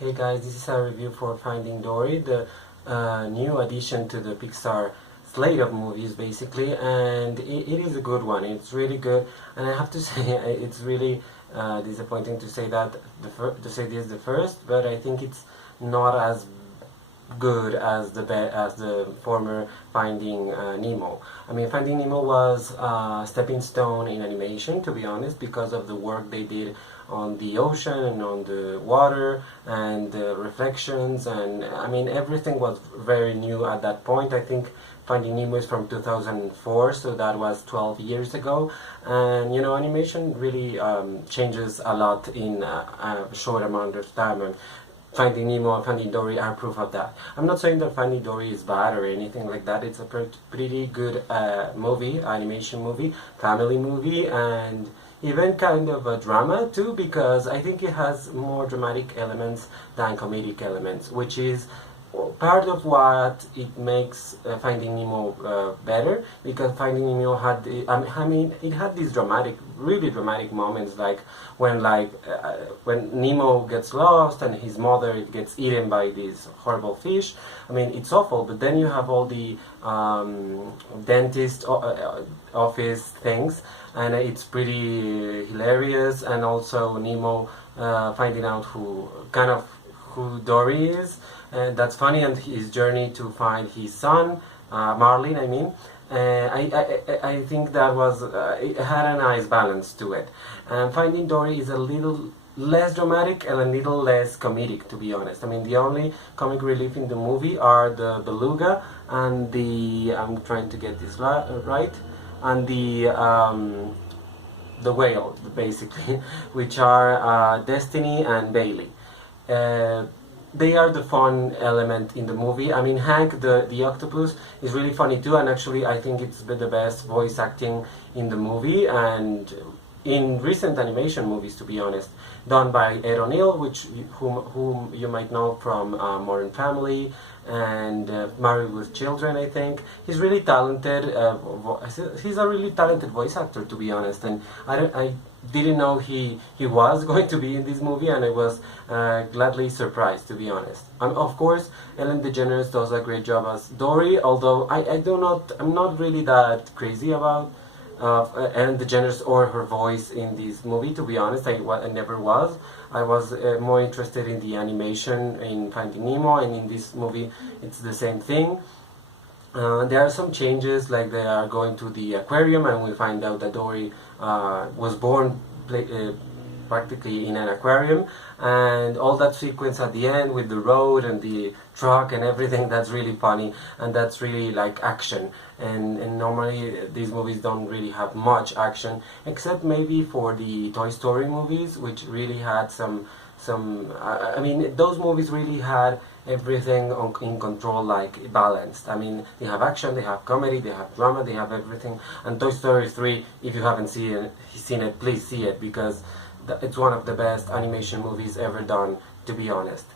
Hey guys, this is a review for Finding Dory, the new addition to the Pixar slate of movies basically, and it is a good one. It's really good, and I have to say it's really disappointing to say that to say this the first, but I think it's not as good as the former Finding Nemo. I mean, Finding Nemo was a stepping stone in animation, to be honest, because of the work they did on the ocean and on the water and the reflections, and I mean everything was very new at that point. I think Finding Nemo is from 2004, so that was 12 years ago, and you know, animation really changes a lot in a short amount of time, and Finding Nemo and Finding Dory are proof of that. I'm not saying that Finding Dory is bad or anything like that. It's a pretty good movie, animation movie, family movie, and even kind of a drama too, because I think it has more dramatic elements than comedic elements, which is part of what it makes Finding Nemo better, because Finding Nemo had, I mean, it had these dramatic, really dramatic moments, like when Nemo gets lost and his mother gets eaten by this horrible fish. I mean, it's awful, but then you have all the dentist office things, and it's pretty hilarious, and also Nemo finding out who Dory is, and that's funny, and his journey to find his son, Marlin, I mean. I think that was, it had a nice balance to it. And Finding Dory is a little less dramatic and a little less comedic, to be honest. I mean, the only comic relief in the movie are the beluga and I'm trying to get this right, and the whale, basically, which are Destiny and Bailey. They are the fun element in the movie. I mean, Hank, the octopus, is really funny too, and actually I think it's the best voice acting in the movie, and in recent animation movies, to be honest, done by Ed O'Neill, whom you might know from Modern Family and Married with Children. I think he's really talented. He's a really talented voice actor, to be honest, and I didn't know he was going to be in this movie, and I was gladly surprised, to be honest. Of course, Ellen DeGeneres does a great job as Dory, although I'm not really that crazy about Ellen DeGeneres or her voice in this movie, to be honest. I never was. I was more interested in the animation in Finding Nemo, and in this movie it's the same thing. There are some changes, like they are going to the aquarium, and we find out that Dory was born practically in an aquarium, and all that sequence at the end with the road and the truck and everything, that's really funny, and that's really like action, and normally these movies don't really have much action, except maybe for the Toy Story movies, which really had I mean, those movies really had everything in control, like balanced. I mean, they have action, they have comedy, they have drama, they have everything. And Toy Story 3, if you haven't seen it, please see it, because it's one of the best animation movies ever done, to be honest.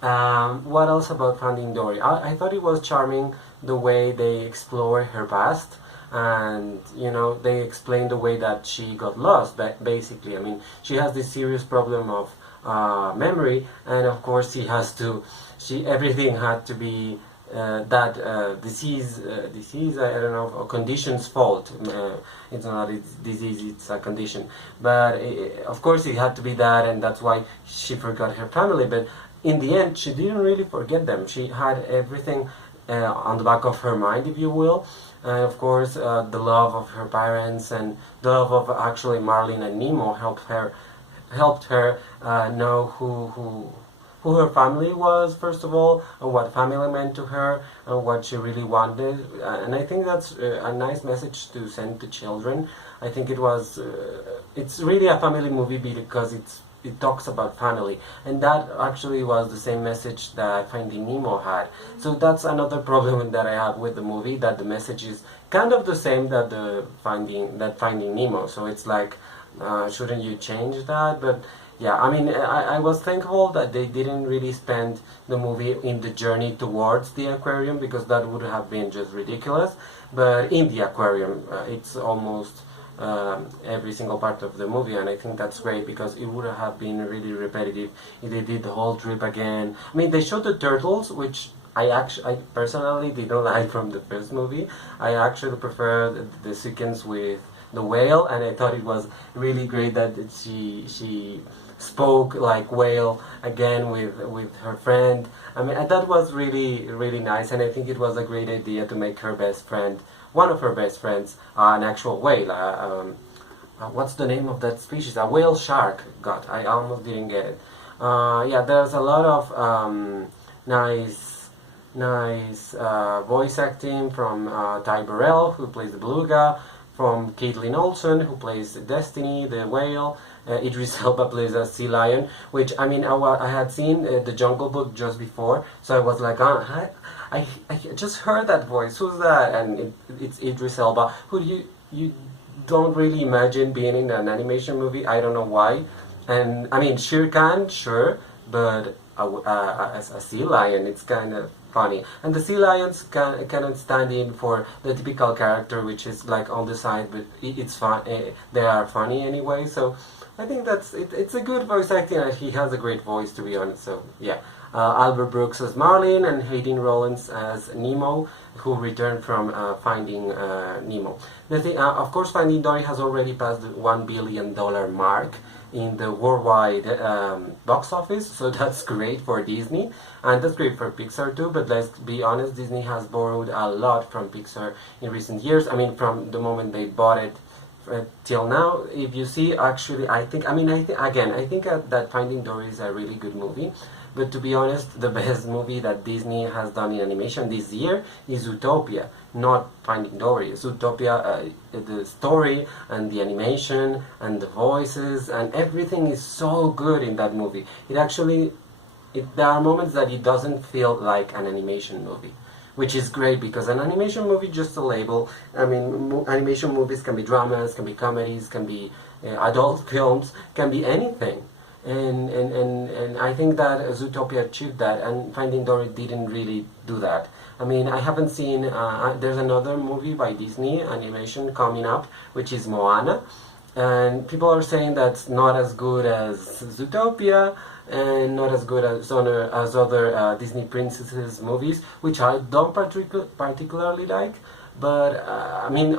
What else about Finding Dory? I thought it was charming the way they explore her past, and you know, they explain the way that she got lost, basically. I mean, she has this serious problem of memory, and of course everything had to be that disease, I don't know, a condition's fault. It's not a disease, it's a condition, but of course it had to be that, and that's why she forgot her family. But in the end, she didn't really forget them. She had everything on the back of her mind, if you will. Of course, the love of her parents and the love of actually Marlin and Nemo helped her know who her family was, first of all, and what family meant to her, and what she really wanted. And I think that's a nice message to send to children. I think it's really a family movie, because it talks about family, and that actually was the same message that Finding Nemo had. So that's another problem that I have with the movie, that the message is kind of the same that Finding Nemo. So it's like, shouldn't you change that? But yeah, I mean, I was thankful that they didn't really spend the movie in the journey towards the aquarium, because that would have been just ridiculous. But in the aquarium, it's almost every single part of the movie, and I think that's great because it would have been really repetitive if they did the whole trip again. I mean, they showed the turtles, which I personally didn't like from the first movie. I actually prefer the sequence with the whale, and I thought it was really great that she spoke like whale again with her friend. I mean, and that was really nice, and I think it was a great idea to make her best friend, one of her best friends, an actual whale. What's the name of that species? A whale shark. God, I almost didn't get it. Yeah, there's a lot of nice voice acting from Ty Burrell, who plays the beluga, from Caitlin Olsen, who plays Destiny, the whale. Idris Elba plays a sea lion, which, I mean, I had seen the Jungle Book just before, so I was like, I just heard that voice, who's that? And it's Idris Elba, who you don't really imagine being in an animation movie. I don't know why. And, I mean, Shere Khan, sure, but as a sea lion, it's kind of funny. And the sea lions cannot stand in for the typical character, which is like on the side, but it's fun. They are funny anyway, so I think that's it. It's a good voice acting, and he has a great voice, to be honest. So yeah, Albert Brooks as Marlin and Hayden Rollins as Nemo, who returned from Finding Nemo. The thing, of course, Finding Dory has already passed the $1 billion mark in the worldwide box office, so that's great for Disney, and that's great for Pixar too. But let's be honest, Disney has borrowed a lot from Pixar in recent years. I mean, from the moment they bought it till now. If you see, actually, I think that Finding Dory is a really good movie. But to be honest, the best movie that Disney has done in animation this year is Zootopia, not Finding Dory. Zootopia, the story and the animation and the voices and everything is so good in that movie. There are moments that it doesn't feel like an animation movie, which is great because an animation movie is just a label. I mean, animation movies can be dramas, can be comedies, can be adult films, can be anything. And I think that Zootopia achieved that, and Finding Dory didn't really do that. I mean, I haven't seen, there's another movie by Disney animation coming up, which is Moana, and people are saying that's not as good as Zootopia, and not as good as other Disney princesses movies, which I don't particularly like, but I mean,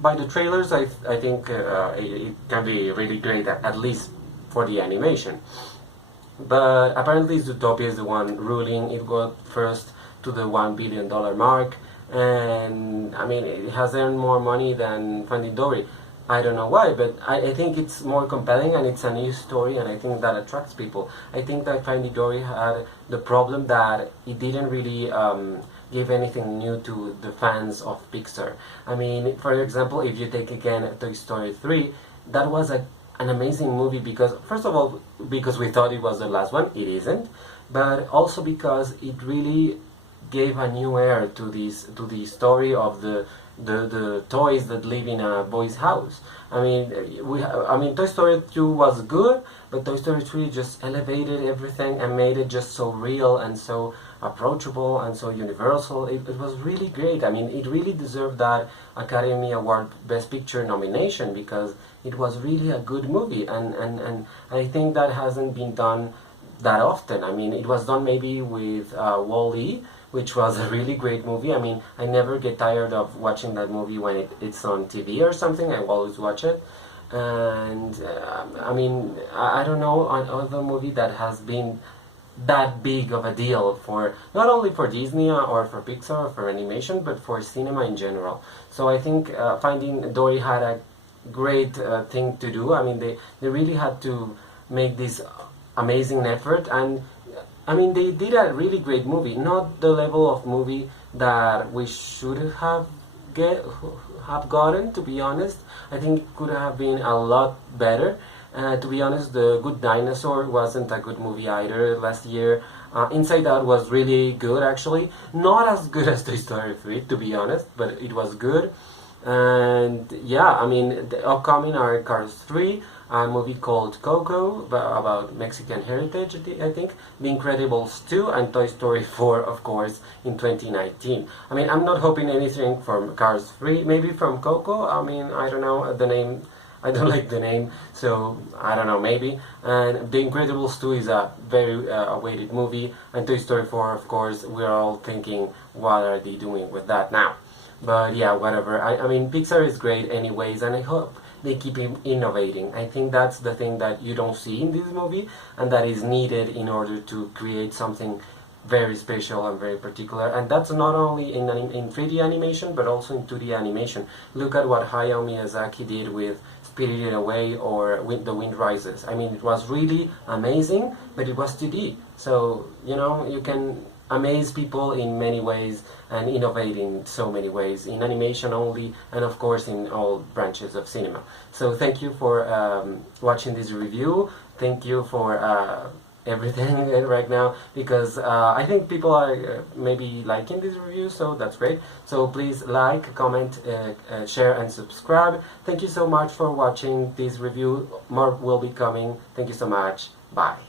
by the trailers, I think it can be really great, at least for the animation. But apparently Zootopia is the one ruling. It got first to the $1 billion mark, and I mean, it has earned more money than Finding Dory. I don't know why, but I think it's more compelling, and it's a new story, and I think that attracts people. I think that Finding Dory had the problem that it didn't really give anything new to the fans of Pixar. I mean, for example, if you take again Toy Story 3, that was an amazing movie because, first of all, because we thought it was the last one. It isn't, but also because it really gave a new air to the story of the toys that live in a boy's house. I mean, Toy Story 2 was good, but Toy Story 3 just elevated everything and made it just so real and so approachable and so universal. It was really great. I mean, it really deserved that Academy Award Best Picture nomination because it was really a good movie, and I think that hasn't been done that often. I mean, it was done maybe with Wall-E, which was a really great movie. I mean, I never get tired of watching that movie when it's on TV or something. I always watch it. And I mean, I don't know another movie that has been that big of a deal for not only for Disney or for Pixar or for animation, but for cinema in general. So I think Finding Dory had a great thing to do. I mean, they really had to make this amazing effort, and I mean, they did a really great movie. Not the level of movie that we should have gotten, to be honest. I think it could have been a lot better. To be honest, The Good Dinosaur wasn't a good movie either last year. Inside Out was really good, actually. Not as good as Toy Story 3, to be honest, but it was good. And yeah, I mean, the upcoming are Cars 3, a movie called Coco about Mexican heritage, I think, The Incredibles 2, and Toy Story 4, of course, in 2019. I mean, I'm not hoping anything from Cars 3, maybe from Coco. I mean, I don't know, the name, I don't like the name, so I don't know, maybe. And The Incredibles 2 is a very awaited movie, and Toy Story 4, of course, we're all thinking, what are they doing with that now? But yeah, whatever. I mean, Pixar is great anyways, and I hope they keep innovating. I think that's the thing that you don't see in this movie, and that is needed in order to create something very special and very particular. And that's not only in 3D animation, but also in 2D animation. Look at what Hayao Miyazaki did with Spirited Away or The Wind Rises. I mean, it was really amazing, but it was 2D. So, you know, you can amaze people in many ways and innovate in so many ways, in animation only, and of course in all branches of cinema. So thank you for watching this review. Thank you for everything right now, because I think people are maybe liking this review, so that's great. So please like, comment, share and subscribe. Thank you so much for watching this review. More will be coming. Thank you so much. Bye.